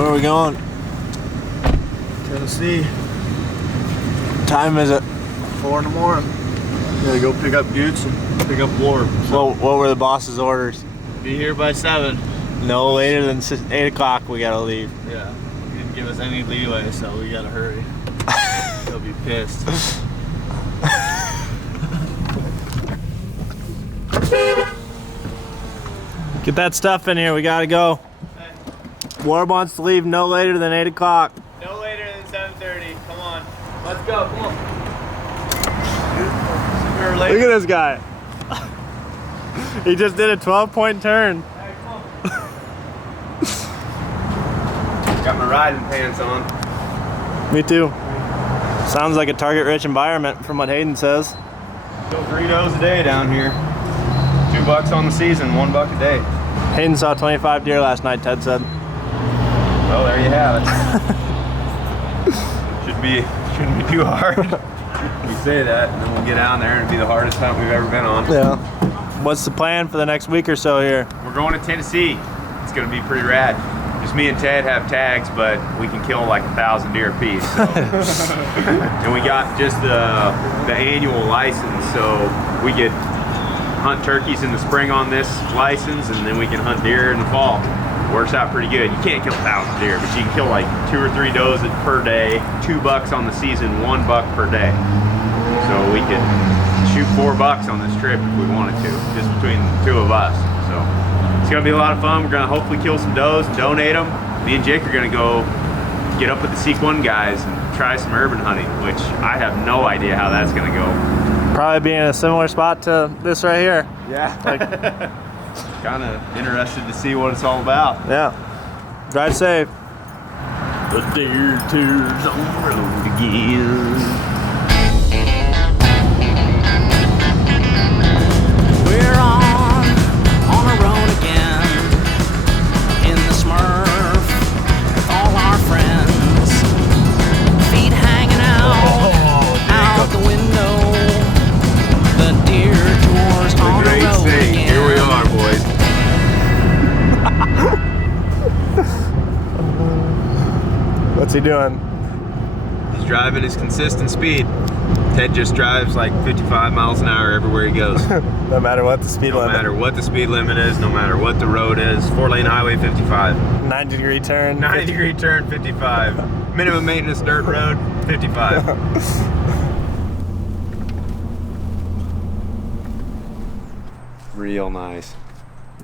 Where are we going? Tennessee. What time is it? 4 in the morning. Gotta go pick up Goots and pick up War. So, what were the boss's orders? Be here by 7. No later than 8 o'clock we gotta leave. Yeah. He didn't give us any leeway, so we gotta hurry. He'll be pissed. Get that stuff in here, we gotta go. War wants to leave no later than 8 o'clock. No later than 7:30. Come on. Let's go. Come on. Look at this guy. He just did a 12-point turn. Hey, come on. Got my riding pants on. Me too. Sounds like a target-rich environment from what Hayden says. Still $3 a day down here. $2 on the season, $1 a day. Hayden saw 25 deer last night, Ted said. Well, there you have it. Shouldn't be too hard. We say that, and then we'll get down there and it'll be the hardest hunt we've ever been on. Yeah. What's the plan for the next week or so here? We're going to Tennessee. It's gonna be pretty rad. Just me and Ted have tags, but we can kill like 1,000 deer apiece. So. And we got just the annual license, so we get hunt turkeys in the spring on this license, and then we can hunt deer in the fall. Works out pretty good. You can't kill 1,000 deer, but you can kill like 2 or 3 does per day, $2 on the season, $1 per day. So we could shoot $4 on this trip if we wanted to, just between the two of us. So it's gonna be a lot of fun. We're gonna hopefully kill some does and donate them. Me and Jake are gonna go get up with the Stik 1 guys and try some urban hunting, which I have no idea how that's gonna go. Probably be in a similar spot to this right here. Yeah. Kind of interested to see what it's all about. Yeah. Drive safe. The deer tours on the road again. We're on a road again in the Smurf with all our friends. Feet hanging out the window. The deer tours on the Great road thing. again. Here we are, boys. What's he doing? He's driving his consistent speed. Ted just drives like 55 miles an hour everywhere he goes. No matter what the speed No limit. matter what the speed limit is, no matter what the road is. 4-lane highway 55. 90-degree turn. 90-degree turn 55. Minimum maintenance dirt road 55. Real nice.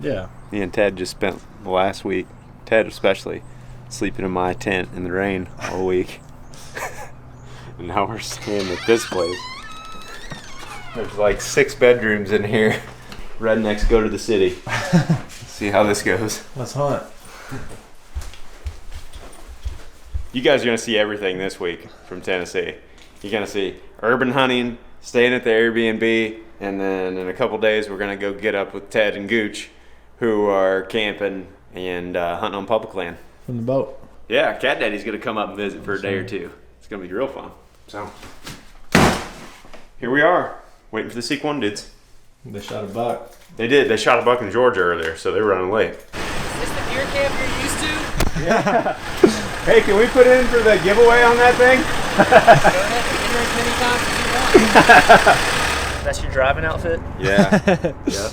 Yeah. Me and Ted just spent the last week, Ted especially, sleeping in my tent in the rain all week. And now we're staying at this place. There's like 6 bedrooms in here. Rednecks go to the city. See how this goes. Let's hunt. You guys are gonna see everything this week from Tennessee. You're gonna see urban hunting, staying at the Airbnb, and then in a couple days we're gonna go get up with Ted and Gooch, who are camping and hunting on public land. From the boat. Yeah, Cat Daddy's gonna come up and visit for a day or two. It's gonna be real fun. So here we are, waiting for the Stik 1 dudes. They shot a buck. They did. They shot a buck in Georgia earlier, so they're running late. Is this the deer camp you're used to? Yeah. Hey, can we put in for the giveaway on that thing? Go ahead and enter as many times as you want. That's your driving outfit? Yeah. Yep.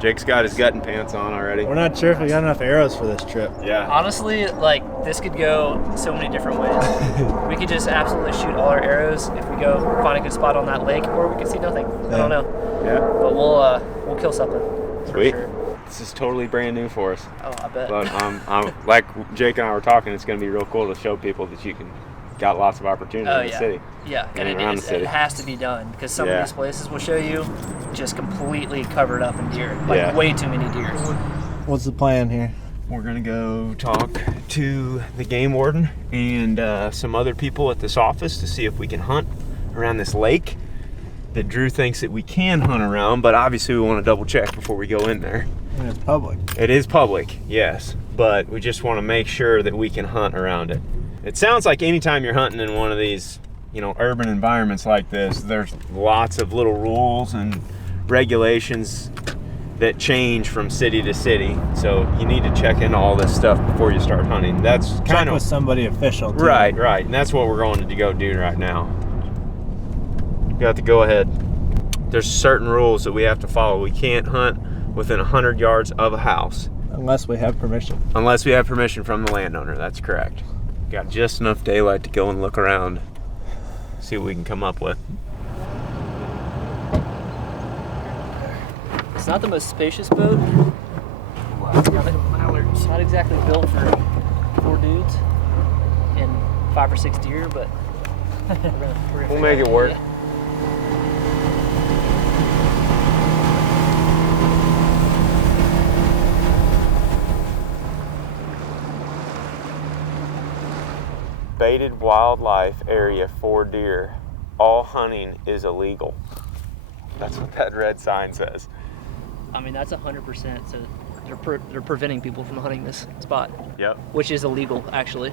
Jake's got his gut and pants on already. We're not sure if we got enough arrows for this trip. Yeah. Honestly, like, this could go so many different ways. We could just absolutely shoot all our arrows if we go find a good spot on that lake, or we could see nothing. I don't know. Yeah. But we'll kill something. for Sweet. sure. This is totally brand new for us. Oh, I bet. But I'm like Jake and I were talking, it's going to be real cool to show people that you can got lots of opportunity in the city. Yeah, and around the city. it has to be done because some of these places will show you just completely covered up in deer. Like way too many deer. What's the plan here? We're gonna go talk to the game warden and some other people at this office to see if we can hunt around this lake that Drew thinks that we can hunt around, but obviously we want to double check before we go in there. And it's public. It is public, yes, but we just want to make sure that we can hunt around it. It sounds like anytime you're hunting in one of these, urban environments like this, there's lots of little rules and regulations that change from city to city. So you need to check in all this stuff before you start hunting. That's Check kind of with somebody official too. right, and that's what we're going to go do right now. Got to go ahead. There's certain rules that we have to follow. We can't hunt within 100 yards of a house. Unless we have permission. Unless we have permission from the landowner, that's correct. Got just enough daylight to go and look around, see what we can come up with. It's not the most spacious boat. It's not exactly built for 4 dudes and 5 or 6 deer, but We'll make it work. Baited wildlife area for deer. All hunting is illegal. That's what that red sign says. I mean, that's 100%. So they're preventing people from hunting this spot. Yep. Which is illegal, actually.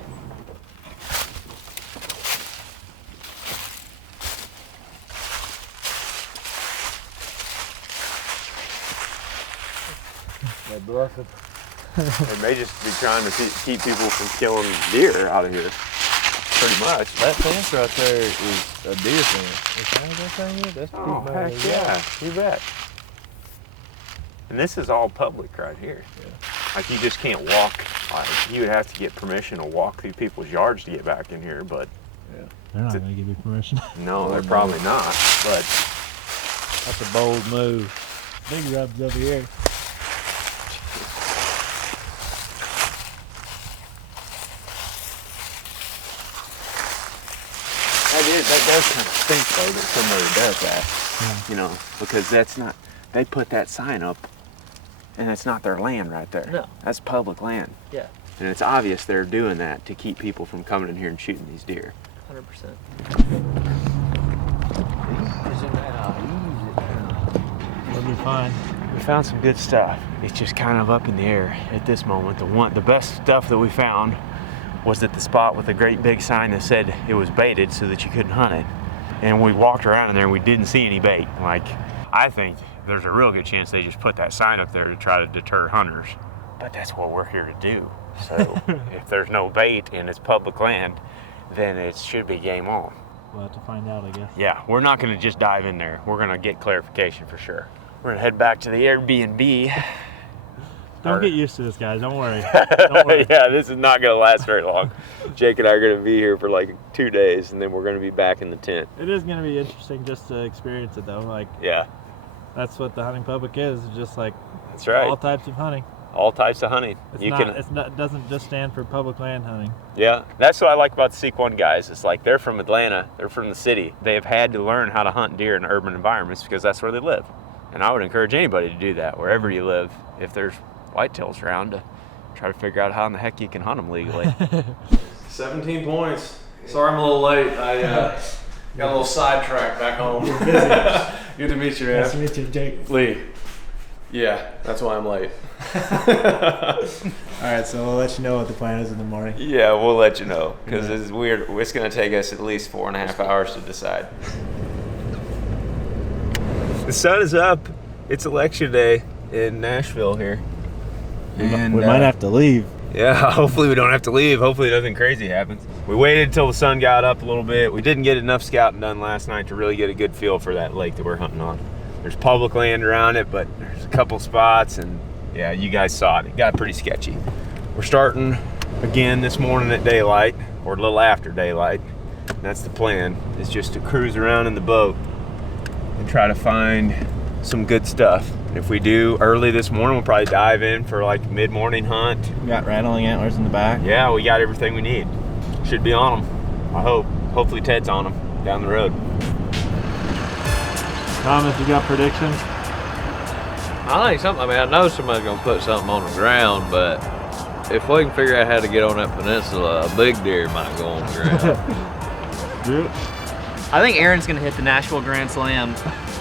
They may just be trying to keep people from killing deer out of here. Pretty much. That fence right there is a deer fence. That's Oh, heck yeah, you bet. And this is all public right here. Yeah. Like you just can't walk. Like you would have to get permission to walk through people's yards to get back in here, but They're not gonna give you permission. no, they're probably not. But That's a bold move. Big rubs over here. that does kind of stink though that somebody does that. You know, because that's not, they put that sign up and it's not their land right there. No. That's public land. Yeah, And it's obvious they're doing that to keep people from coming in here and shooting these deer. 100%. We'll be fine. We found some good stuff. It's just kind of up in the air at this moment. The best stuff that we found was at the spot with a great big sign that said it was baited so that you couldn't hunt it. And we walked around in there and we didn't see any bait. Like, I think there's a real good chance they just put that sign up there to try to deter hunters. But that's what we're here to do. So if there's no bait and it's public land, then it should be game on. We'll have to find out, I guess. Yeah, we're not gonna just dive in there. We're gonna get clarification for sure. We're gonna head back to the Airbnb. Don't get used to this, guys. Don't worry. Don't worry. Yeah, this is not gonna last very long. Jake and I are gonna be here for like 2 days, and then we're gonna be back in the tent. It is gonna be interesting just to experience it, though. Like, Yeah, that's what the hunting public is. Just like that's right. all types of hunting. All types of hunting. It doesn't just stand for public land hunting. Yeah, that's what I like about the Stik 1 guys. It's like they're from Atlanta, they're from the city. They have had to learn how to hunt deer in urban environments because that's where they live. And I would encourage anybody to do that wherever you live. If there's whitetails around, to try to figure out how in the heck you can hunt them legally. 17 points. Sorry I'm a little late. I got a little sidetracked back home. Good to meet you, man. Nice to meet you, Jake. Lee. Yeah, that's why I'm late. All right, so we'll let you know what the plan is in the morning. Yeah, we'll let you know because it's weird. It's going to take us at least 4.5 hours to decide. The sun is up. It's election day in Nashville here. And we might have to leave. Yeah, hopefully we don't have to leave. Hopefully nothing crazy happens. We waited until the sun got up a little bit. We didn't get enough scouting done last night to really get a good feel for that lake that we're hunting on. There's public land around it, but there's a couple spots, and yeah, you guys saw it. It got pretty sketchy. We're starting again this morning at daylight, or a little after daylight. That's the plan, is just to cruise around in the boat and try to find some good stuff. If we do early this morning, we'll probably dive in for like mid-morning hunt. We got rattling antlers in the back. Yeah, we got everything we need. Should be on them, I hope. Hopefully Ted's on them down the road. Thomas, you got predictions? I think something, I mean, I know somebody's gonna put something on the ground, but if we can figure out how to get on that peninsula, a big deer might go on the ground. Drew? I think Aaron's gonna hit the Nashville Grand Slam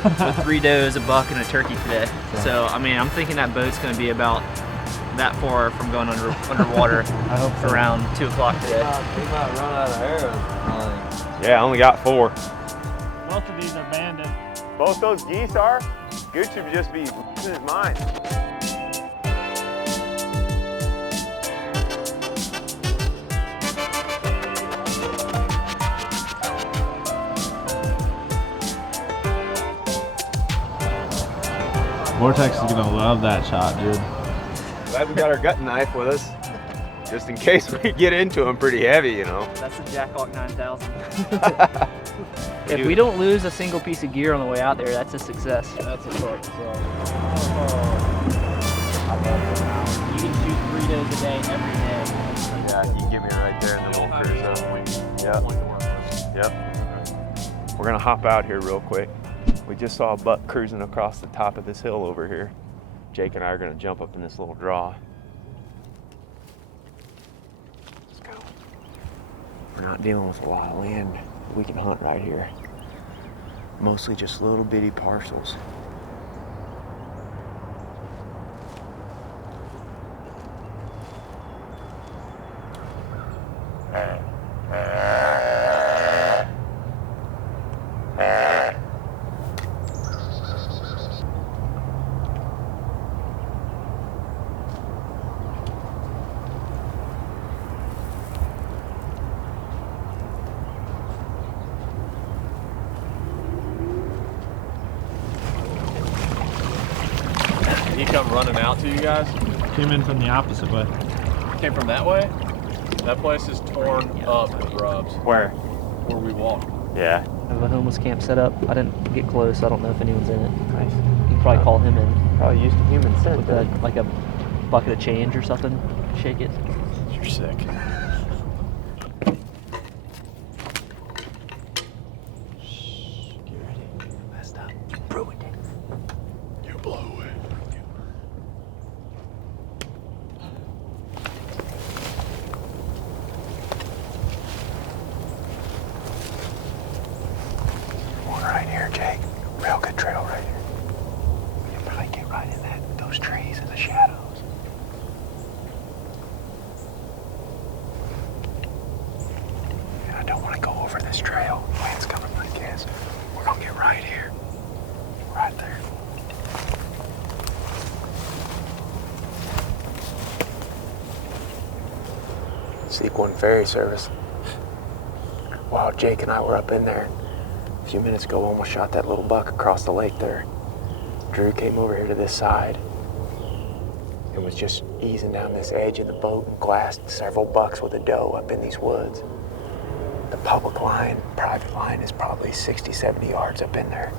with 3 does, a buck, and a turkey today. So, I mean, I'm thinking that boat's gonna be about that far from going underwater I hope so. around 2 o'clock today. He might run out of arrows, I think. Yeah, I only got 4. Both of these are banded. Both those geese are? Gooch would just be losing his mind. Vortex is gonna love that shot, dude. Glad we got our gutting knife with us, just in case we get into him pretty heavy, you know. That's the Jackhawk 9000. If we don't lose a single piece of gear on the way out there, that's a success. That's a short. So. You can shoot 3 does a day every day. Yeah, you can give me right there and then we'll cruise up. Yep. We're gonna hop out here real quick. We just saw a buck cruising across the top of this hill over here. Jake and I are gonna jump up in this little draw. Let's go. We're not dealing with a lot of land. We can hunt right here. Mostly just little bitty parcels. He come running out to you guys? Came in from the opposite way. Came from that way? That place is torn up with grubs. Where? Where we walk. Yeah. I have a homeless camp set up. I didn't get close. I don't know if anyone's in it. Nice. You can probably call him in Probably used to human scent. with like a bucket of change or something. Shake it. You're sick. You blow away. One right here, Jake. Real good trail right here. We can probably get right in those trees in the shadows. And I don't want to go over this trail. The way it's coming like this. We're gonna get right here. Right there. Stik One ferry service. While Jake and I were up in there a few minutes ago, almost shot that little buck across the lake there. Drew came over here to this side and was just easing down this edge of the boat and glassed several bucks with a doe up in these woods. The public line, private line is probably 60, 70 yards up in there,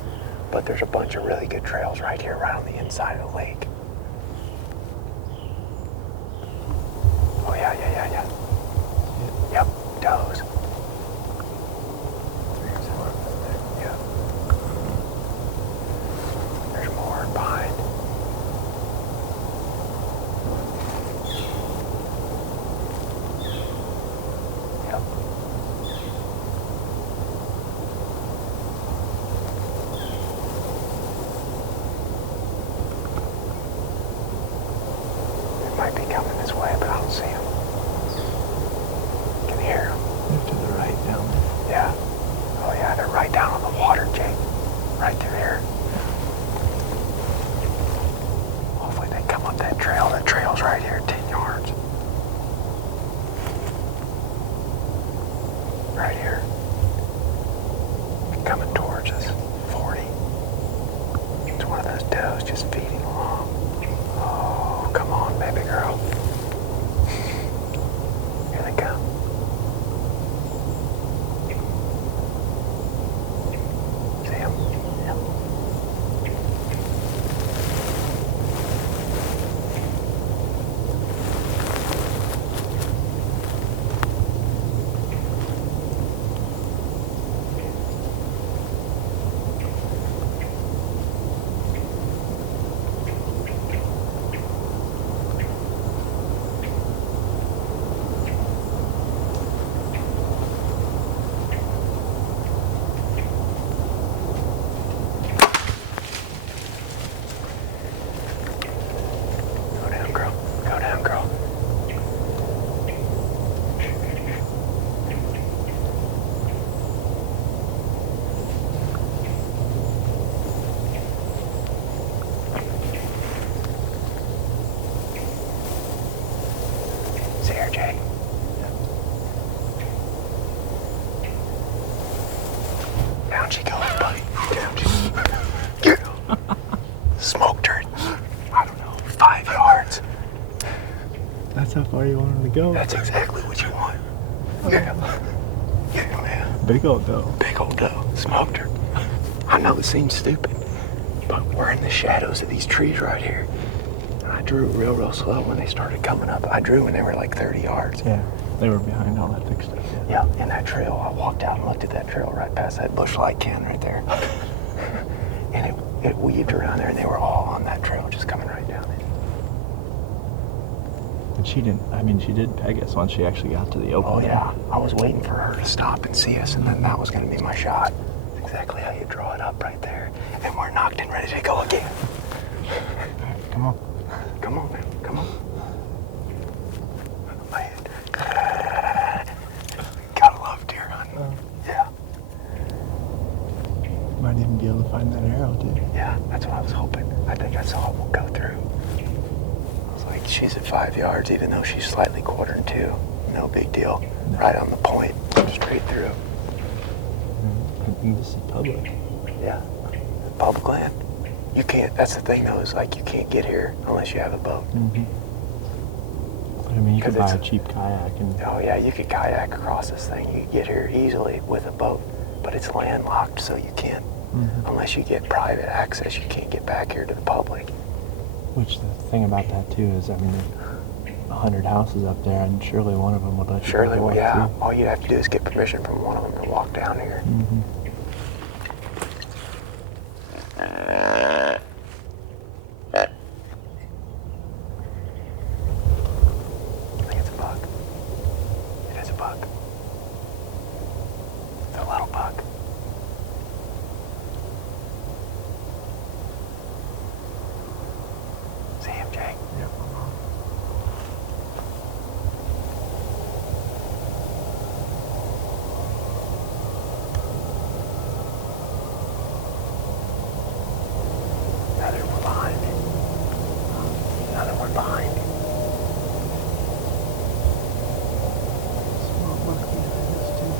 but there's a bunch of really good trails right here, right on the inside of the lake. Oh yeah. Yep, does. Yeah. There's more behind. Yep. It might be coming this way, but I don't see him. Can hear him. To the right down there. Yeah. Oh yeah, they're right down on the water, Jake. Right through here. Hopefully they come up that trail. That trail's right here, 10 yards. Right here. Coming towards us. 40. It's one of those does just feeding along. Oh, come on, baby girl. Here they come. See him? Yep. here, Jay. Down she goes, buddy. Down she goes. Smoked her. I don't know, 5 yards. That's how far you want him to go. That's exactly what you want. Yeah. Yeah, man. Big old doe. Big old doe. Smoked her. I know it seems stupid, but we're in the shadows of these trees right here. I drew real slow when they started coming up. I drew when they were like 30 yards. Yeah, they were behind all that thick stuff. Yeah, and that trail, I walked out and looked at that trail right past that bush light can right there. And it weaved around there, and they were all on that trail, just coming right down it. And she didn't, I mean, she did peg us once she actually got to the open. Oh yeah, I was waiting for her to stop and see us, and then that was gonna be my shot. Exactly how you draw it up right there. And we're knocked and ready to go again. All right, come on. Come on, man, come on. Man. Gotta love deer hunting. Yeah. Might even be able to find that arrow, too. Yeah, that's what I was hoping. I think I saw it will go through. I was like, she's at 5 yards, even though she's slightly quartering 2. No big deal. No. Right on the point, straight through. I think this is public. Yeah. Public land. You can't, that's the thing though, is like you can't get here unless you have a boat. Mm-hmm. I mean, you could 'Cause buy a it's- cheap kayak and... Oh yeah, you could kayak across this thing. You could get here easily with a boat, but it's landlocked, so you can't, unless you get private access, you can't get back here to the public. Which the thing about that, too, is, I mean, 100 houses up there, and surely one of them would let you Surely, go well, walk yeah. through. All you'd have to do is get permission from one of them to walk down here. Mm-hmm. I think it's a buck. It is a buck. It's a little buck. See him, Jake? Yep. Another one behind me. Another one behind me. Small buck behind us, too.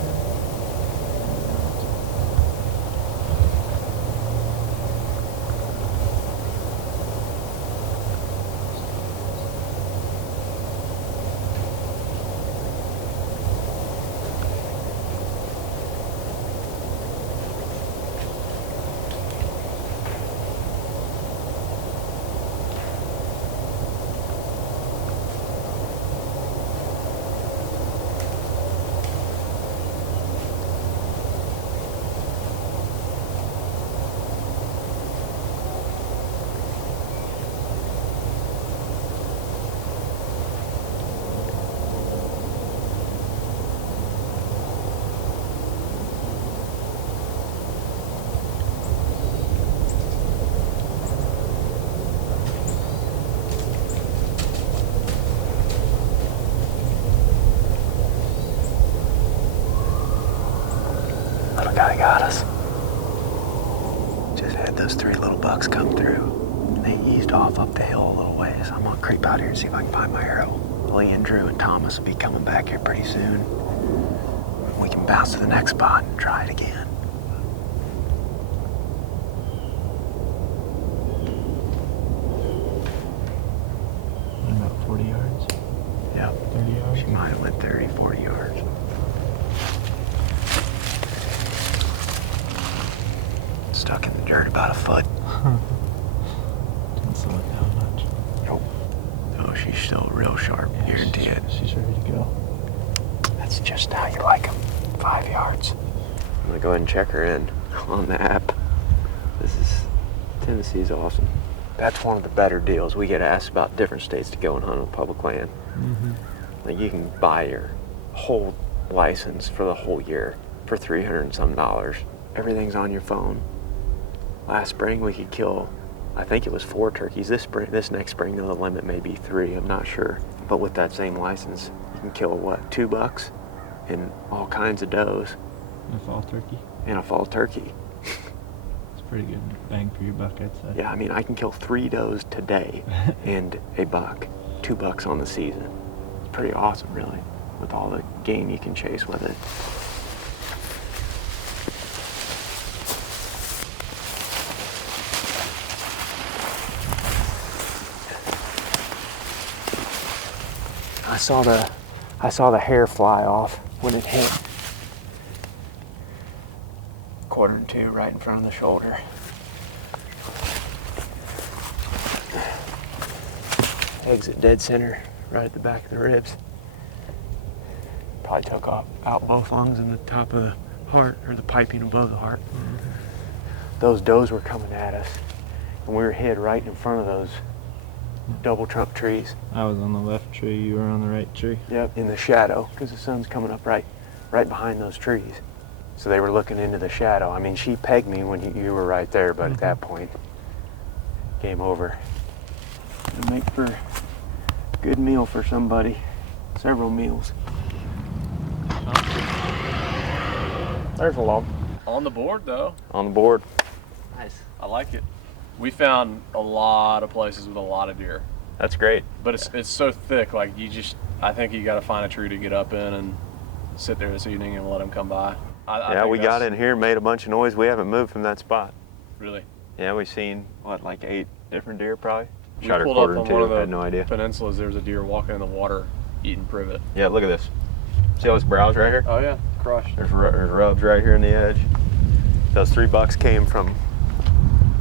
Little guy got us. Just had those 3 little bucks come through. They eased off up the hill a little ways. I'm gonna creep out here and see if I can find my arrow. Lee and Drew and Thomas will be coming back here pretty soon. We can bounce to the next spot and try it again. About 40 yards, Yep. 30 yards. She might have went 30, 40 yards. Stuck in the dirt about a foot. Didn't slow it down much. Nope. Oh, she's still real sharp. Yeah, Guarantee it. she's ready to go. That's just how you like them. 5 yards. I'm gonna go ahead and check her in on the app. Tennessee's awesome. That's one of the better deals. We get asked about different states to go and hunt on public land. Mm-hmm. Like you can buy your whole license for the whole year for $300 and some. Everything's on your phone. Last spring we could kill, I think it was 4 turkeys. This next spring though, the limit may be 3, I'm not sure. But with that same license, you can kill what, 2 bucks and all kinds of does A fall turkey. and a fall turkey. It's pretty good bang for your buck, I'd say. Yeah, I mean I can kill 3 does today and a buck, 2 bucks on the season. It's pretty awesome, really, with all the game you can chase with it. I saw the hair fly off when it hit. 1/4 right in front of the shoulder. Exit dead center, right at the back of the ribs. Probably took out both lungs and the top of the heart, or the piping above the heart. Those does were coming at us, and we were hid right in front of those double trunk trees. I was on the left tree, you were on the right tree. Yep, in the shadow, because the sun's coming up right behind those trees. So they were looking into the shadow. I mean, she pegged me when you were right there, but at that point, game over. It'll make for a good meal for somebody. Several meals. There's a log. On the board though. On the board. Nice. I like it. We found a lot of places with a lot of deer. That's great. But it's so thick, like I think you got to find a tree to get up in and sit there this evening and let them come by. I Yeah, think we got in here, made a bunch of noise. We haven't moved from that spot. Really? Yeah, we've seen, what, like 8 different deer probably? We Shot her pulled up 1/4 on two, one of I the had no idea. peninsulas. There was a deer walking in the water eating privet. Yeah, look at this. See all those browse right here? Oh yeah, crushed. There's rubs right here in the edge. Those 3 bucks came from,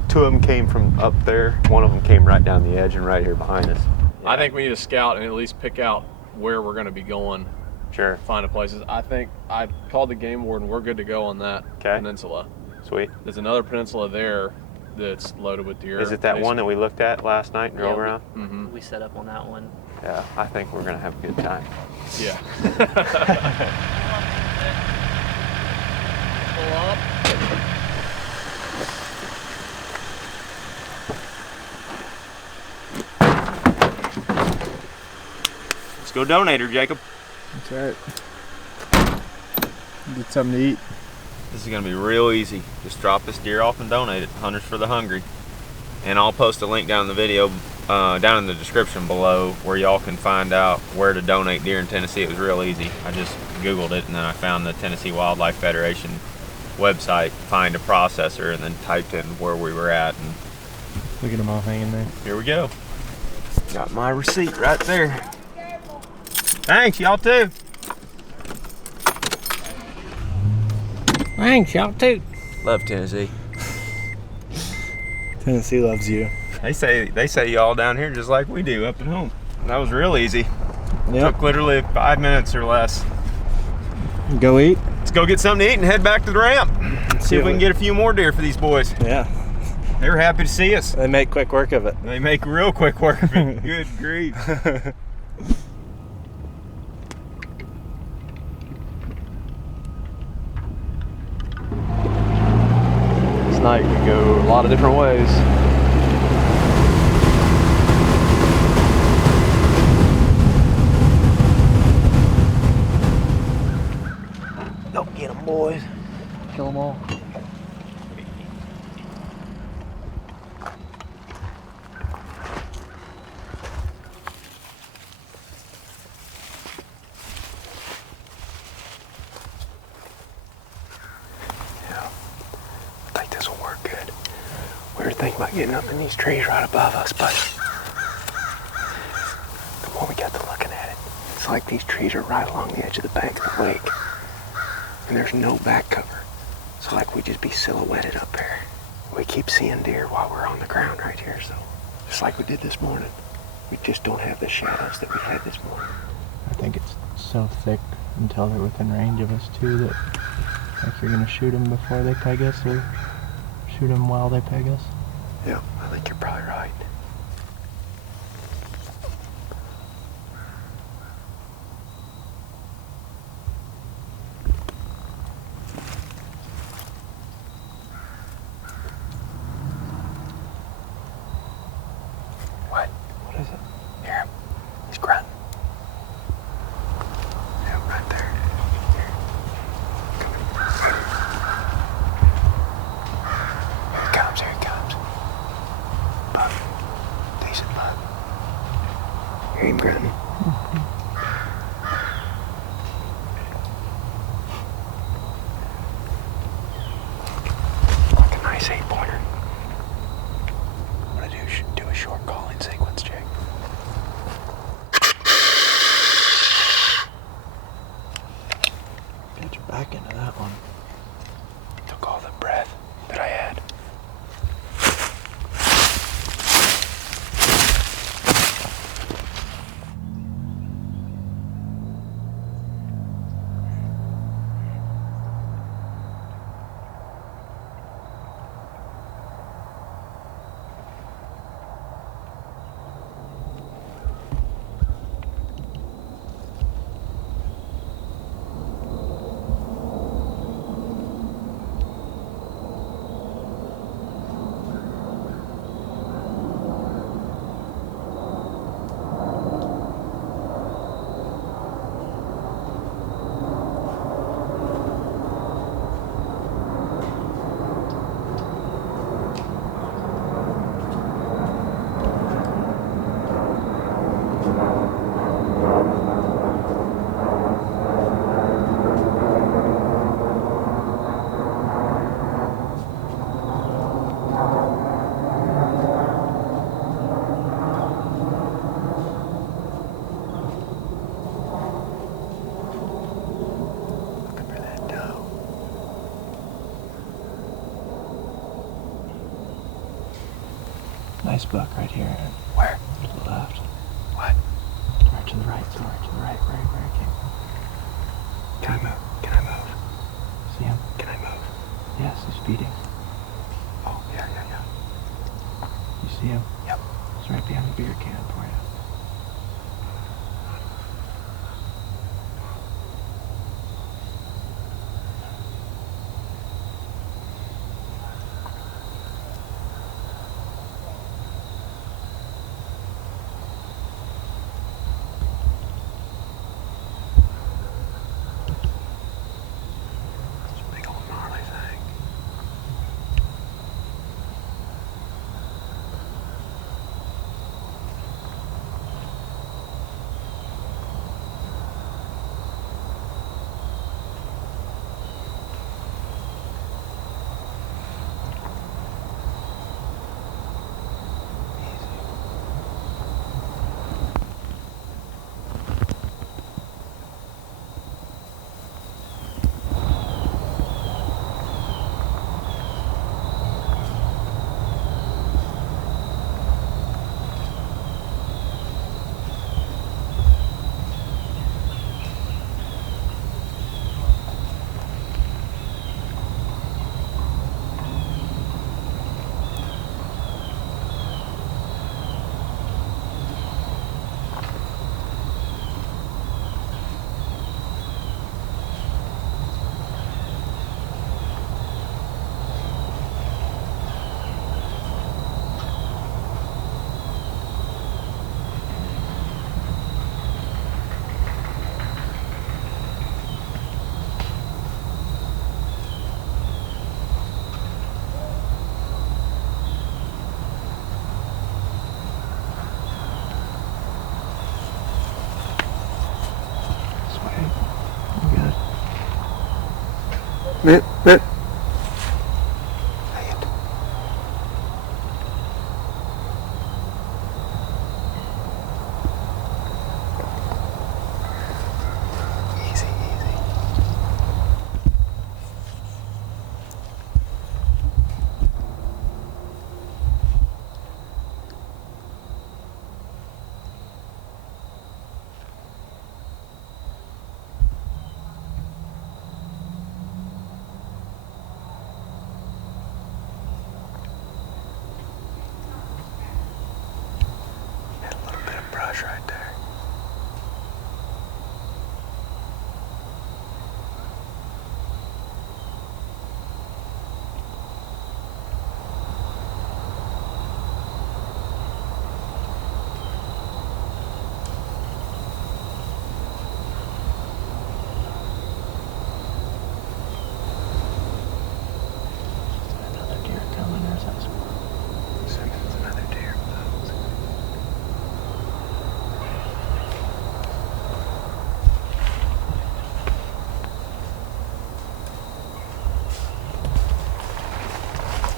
2 of them came from up there. 1 of them came right down the edge and right here behind us. I think we need to scout and at least pick out where we're going to be going. Sure. Find the places. I think I called the game warden. We're good to go on that peninsula. Sweet. There's another peninsula there that's loaded with deer. Is it that one that we looked at last night and drove around? Mm-hmm. We set up on that one. Yeah, I think we're gonna have a good time. Yeah. Pull up. Let's go donate her, Jacob. That's right. Get something to eat. This is gonna be real easy. Just drop this deer off and donate it. Hunters for the Hungry. And I'll post a link down in the video, down in the description below, where y'all can find out where to donate deer in Tennessee. It was real easy. I just Googled it and then I found the Tennessee Wildlife Federation website, find a processor, and then typed in where we were at. And Look at them all hanging there. here we go. Got my receipt right there. Thanks, y'all too. Thanks, y'all too. Love Tennessee. Tennessee loves you. They say y'all down here just like we do up at home. That was real easy. Yep. Took literally 5 minutes or less. Go eat. Let's go get something to eat and head back to the ramp. See if we can get a few more deer for these boys. Yeah. They were happy to see us. They make quick work of it. They make real quick work of it. Good grief. This night could go a lot of different ways. Go get them, boys. Kill them all. I think this will work good. We were thinking about getting up in these trees right above us, but the more we got to looking at it, it's like these trees are right along the edge of the bank of the lake, and there's no back cover. So like we just be silhouetted up there. We keep seeing deer while we're on the ground right here, so just like we did this morning. We just don't have the shadows that we had this morning. I think it's so thick until they're within range of us too that like you're gonna shoot them before they peg us or shoot them while they peg us. Yeah, I think you're probably right. What is it? Hear him? He's grunting. Yeah, right there. Here. Here he comes. Buck. Decent buck. Hear him grunting. nice buck right here. Where? To the left. What? Or to the right, sorry, to the right, where it came. Can I move? Can I move? See him? Can I move? Yes, he's feeding. Oh, yeah. You see him? Yep. He's right behind the beer can for you. It's a big old gnarly thing. Good. Dang it. Easy. Had a little bit of brush right there. Another deer coming, there's that spot. There's another deer.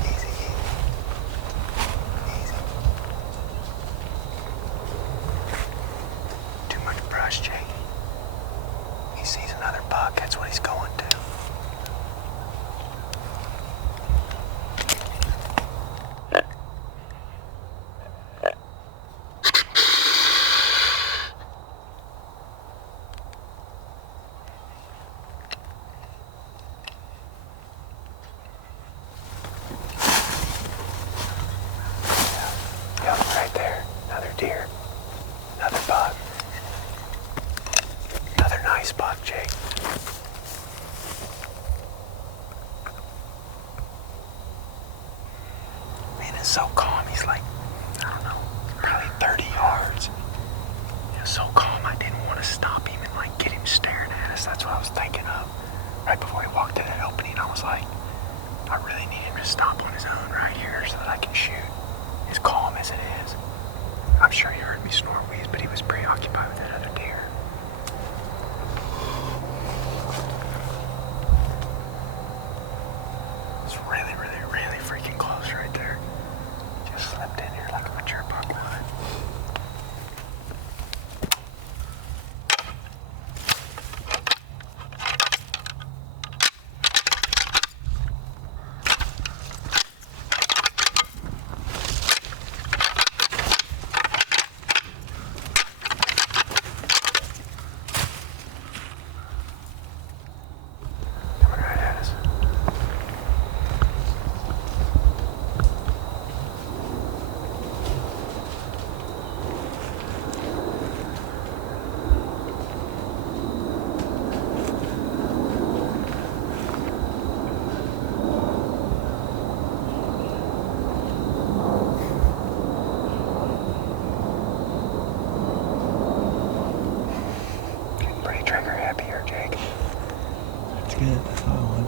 Easy. Too much brush, Jake. He sees another buck, that's what he's going to. Yep, right there. Another deer. Another buck. Another nice buck, Jake. Man, it's so calm. He's like, I don't know, probably 30 yards. He was so calm, I didn't want to stop him and like get him staring at us. That's what I was thinking of. Right before he walked in that opening, I was like, I really need him to stop on his own right here so that I can shoot. As calm as it is. I'm sure he heard me snort wheeze, but he was preoccupied with that other deer. It's really, really, really freaking close right there. Just slipped in here like a mature buck would.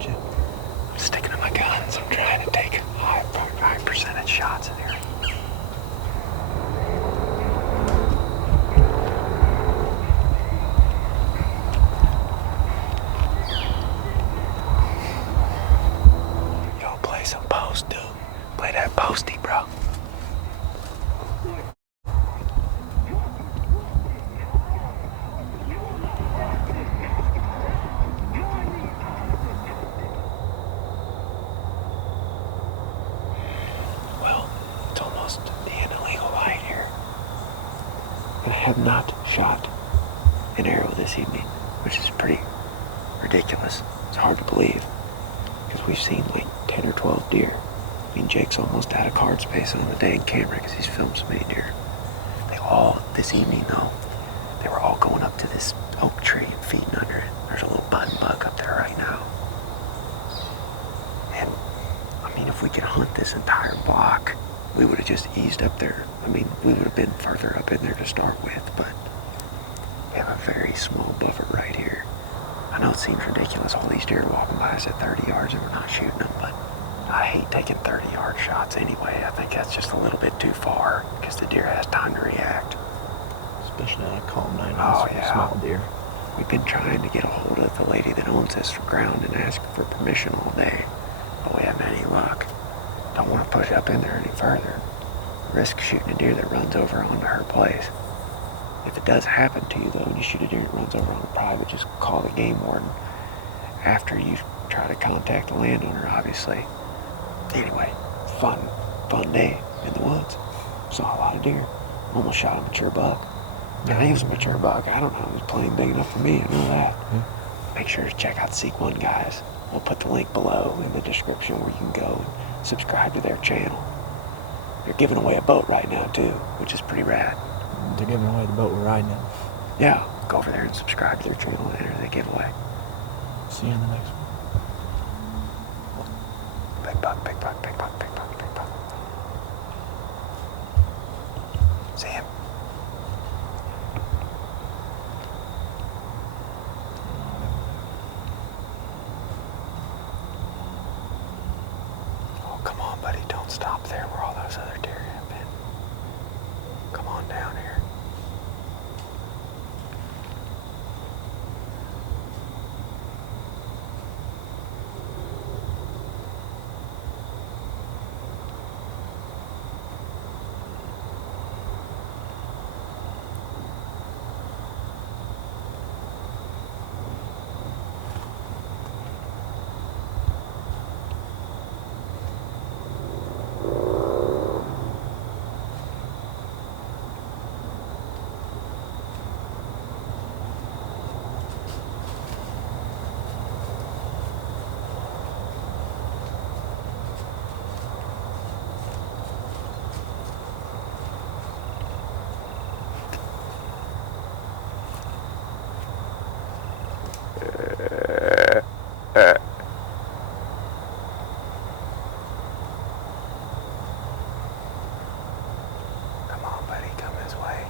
aren't you? I'm sticking to my guns. I'm trying to take high percentage shots in here. Yo, play some post, dude. Play that posty, bro. Well, it's almost being illegal light here. I have not shot an arrow this evening, which is pretty ridiculous. It's hard to believe, because we've seen like 10 or 12 deer. I mean, Jake's almost out of card space on the dang camera because he's filmed so many deer. They all, this evening though, they were all going up to this oak tree and feeding under it. There's a little button bug up there right now. And, I mean, if we could hunt this entire block, we would have just eased up there. I mean, we would have been further up in there to start with, but we have a very small buffer right here. I know it seems ridiculous, all these deer walking by us at 30 yards and we're not shooting them, but I hate taking 30-yard shots anyway. I think that's just a little bit too far because the deer has time to react. Especially on a calm night Oh, on yeah. small deer. We've been trying to get a hold of the lady that owns this ground and ask for permission all day, but we haven't had any luck. Don't want to push up in there any further. Risk shooting a deer that runs over onto her place. If it does happen to you though, and you shoot a deer that runs over on a private, just call the game warden after you try to contact the landowner, obviously. Anyway, fun day in the woods. Saw a lot of deer. Almost shot a mature buck. I think it was a mature buck. I don't know. It was plenty big enough for me. I know that. Yeah. Make sure to check out Seek One guys. We'll put the link below in the description where you can go and subscribe to their channel. They're giving away a boat right now too, which is pretty rad. They're giving away the boat we're riding in. Yeah, go over there and subscribe to their channel and enter the giveaway. See you in the next one. Big buck, big buck, big buck, big buck, big buck. See him? Oh, come on, buddy. Don't stop there where all those other deer have been. Come on down here. Come on, buddy, come this way.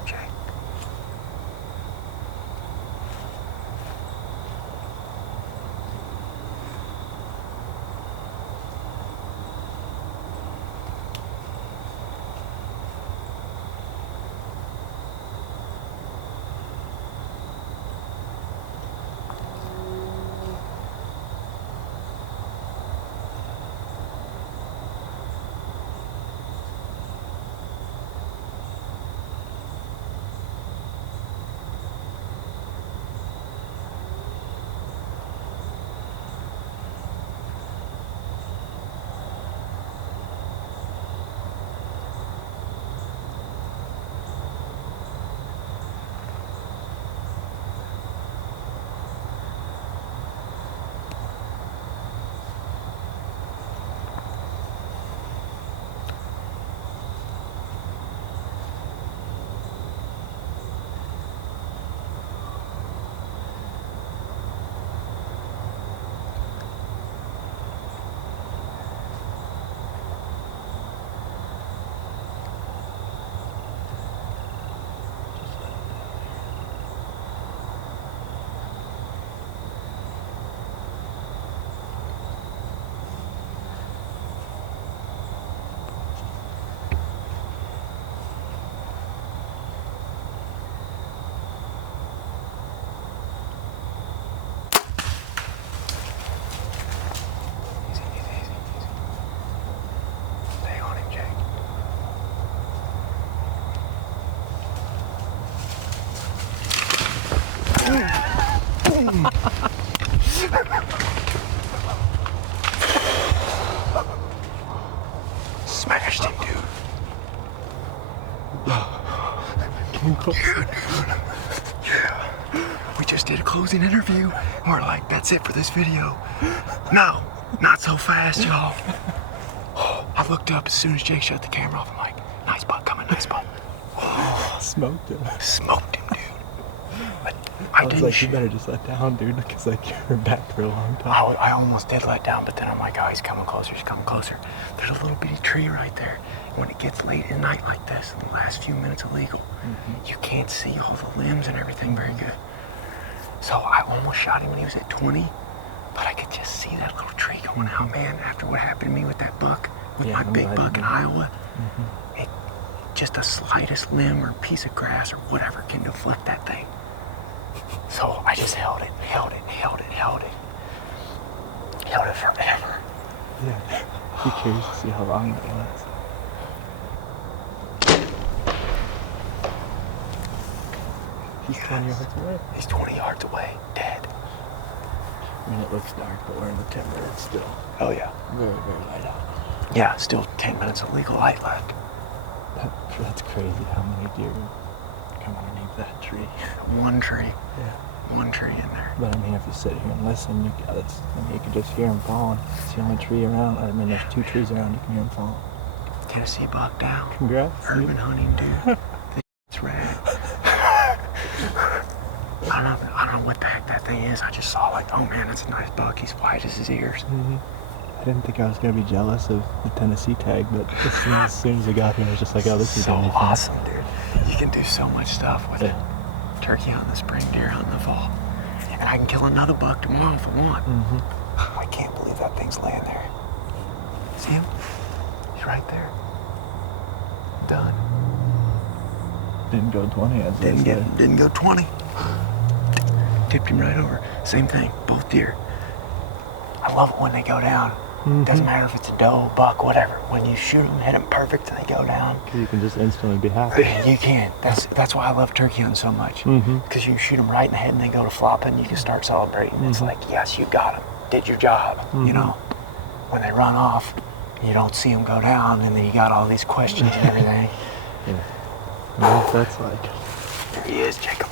him, Jake. Smashed him, dude. Yeah. We just did a closing interview. We're like, that's it for this video. No, not so fast, y'all. I looked up as soon as Jake shut the camera off. I'm like, nice buck coming, nice buck. Smoked him. Smoked him, dude. I was like, you better just let down, dude, because like you were back for a long time. I almost did let down, but then I'm like, oh, he's coming closer, he's coming closer. There's a little bitty tree right there. When it gets late at night like this, in the last few minutes illegal, you can't see all the limbs and everything very good. So I almost shot him when he was at 20, but I could just see that little tree going out, man, after what happened to me with that buck, with my big buck in Iowa. It, just the slightest limb or piece of grass or whatever can deflect that thing. So I just held it forever. Yeah. Be curious to see how long that was. He's 20 yards away. He's 20 yards away, dead. I mean, it looks dark, but we're in the 10 minutes still. Oh yeah. Very, very light out. Yeah, still 10 minutes of legal light left. That's crazy how many deer come underneath that tree. One tree. Yeah. One tree in there. But I mean, if you sit here and listen, you can just hear them falling. It's the only tree around. I mean, there's 2 trees around. You can hear them falling. Tennessee buck down. Congrats. Urban hunting, dude. It's rad. I don't know what the heck that thing is. I just saw like, oh man, that's a nice buck. He's white as his ears. I didn't think I was gonna be jealous of the Tennessee tag, but as soon as I got here, I was just like, oh, this is so awesome, dude. You can do so much stuff with it. Turkey hunting the spring, deer hunting the fall. And I can kill another buck tomorrow if I want. I can't believe that thing's laying there. See him? He's right there. Done. Didn't go 20 as Didn't go 20. Tipped him right over. Same thing, both deer. I love it when they go down. Doesn't matter if it's a doe, buck, whatever. When you shoot them, hit them perfect, and they go down. You can just instantly be happy. You can. That's why I love turkey hunting so much. Because you shoot them right in the head and they go to flopping, you can start celebrating. It's like, yes, you got them. Did your job, you know? When they run off, you don't see them go down, and then you got all these questions and everything. Yeah. I know what that's like. There he is, Jacob.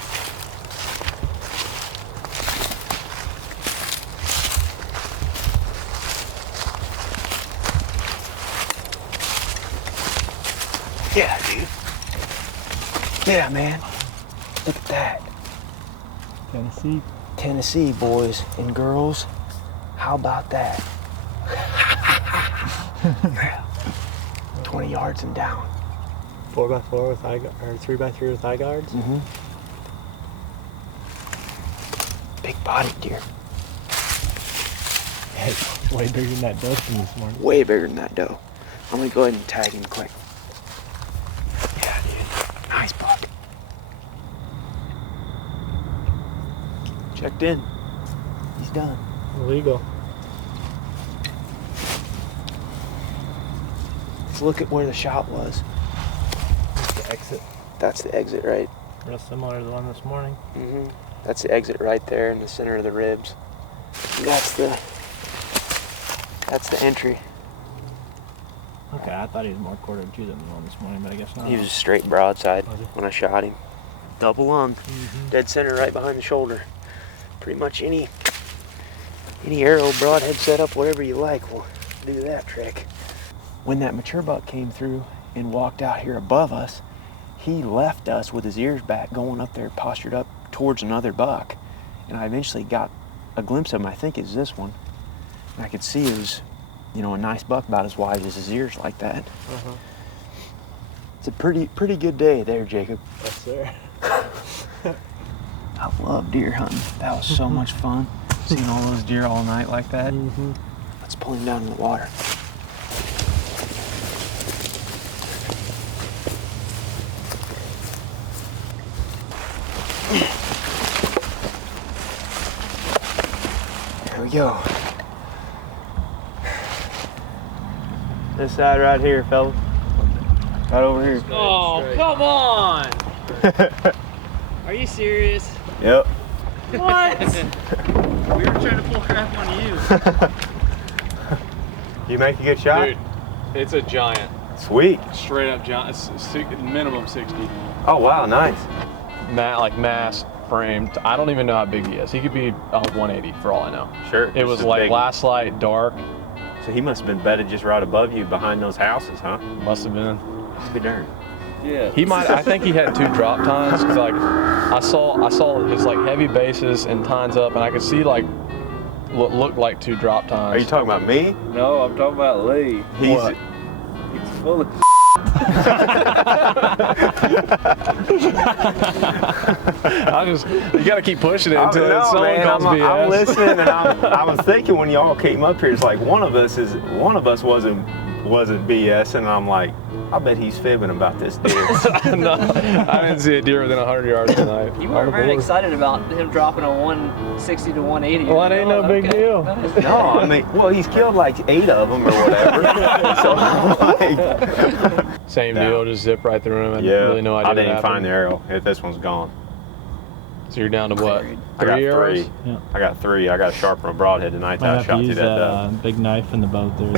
Yeah, dude. Yeah, man. Look at that. Tennessee, boys and girls. How about that? 20 yards and down. 4x4 with eye or 3x3 with eye guards. Mm-hmm. Big body deer. Yeah, it's way bigger than that Dustin this morning. Way bigger than that doe. I'm gonna go ahead and tag him quick. Yeah, dude. Nice buck. Checked in. He's done. Illegal. Let's look at where the shot was. The exit. That's the exit, right? Real similar to the one this morning. Mm-hmm. That's the exit right there in the center of the ribs. That's the entry. Okay, I thought he was more quartered to than the one this morning, but I guess not. He was straight broadside Was he? when I shot him. Double lung, dead center right behind the shoulder. Pretty much any arrow, broadhead setup, whatever you like will do that trick. When that mature buck came through and walked out here above us, he left us with his ears back, going up there, postured up towards another buck. And I eventually got a glimpse of him. I think it's this one. And I could see it was, you know, a nice buck about as wide as his ears like that. It's a pretty good day there, Jacob. Yes, sir. I love deer hunting. That was so much fun. Seeing all those deer all night like that. Let's pull him down in the water. There we go. This side right here, fella. Right over here. Oh, come on! Are you serious? Yep. What? We were trying to pull crap on you. You make a good shot? Dude, it's a giant. Sweet. Straight up giant. It's minimum 60. Oh, wow, nice. Like mass framed. I don't even know how big he is. He could be 180 for all I know. Sure. It was like last light, dark. So he must have been bedded just right above you behind those houses, huh? Must have been. Be darn. Yeah. He might. I think he had 2 drop tines. 'Cause like I saw his like heavy bases and tines up, and I could see like looked like 2 drop tines. Are you talking about me? No, I'm talking about Lee. He's Full of you gotta keep pushing it until someone calls BS. I'm listening, and I was thinking when y'all came up here, it's like one of us wasn't BS, and I'm like, I bet he's fibbing about this deer. No, I didn't see a deer within 100 yards tonight. You weren't very excited about him dropping a 160 to 180. Well, it ain't no big deal. No, I mean, well, he's killed like 8 of them or whatever. So like, Same deal, just zip right through him. And yeah, really no idea I didn't what find the happened. arrow. This one's gone. So you're down to what? I got 3 arrows? 3. Yeah. I got 3. I got to sharpen a broadhead tonight that I Might have shot to through use that dove. big knife in the boat there.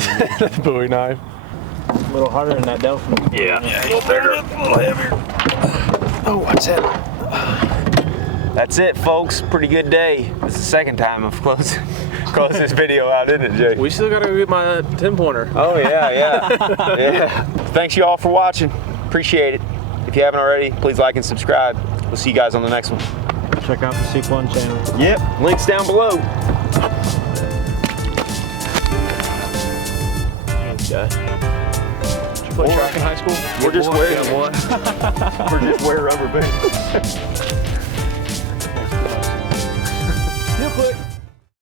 The Bowie knife. A little harder than that Delphin. Yeah, a little bigger, a little heavier. Oh, what's that? That's it, folks. Pretty good day. This is the second time I've closed this video out, isn't it, Jay? We still gotta go get my 10-pointer. Oh, yeah. Yeah. Thanks you all for watching. Appreciate it. If you haven't already, please like and subscribe. We'll see you guys on the next one. Check out the Stik 1 channel. Yep, links down below. Guys. Did you play track in high school? We're just wearing Yeah, boy. rubber boots.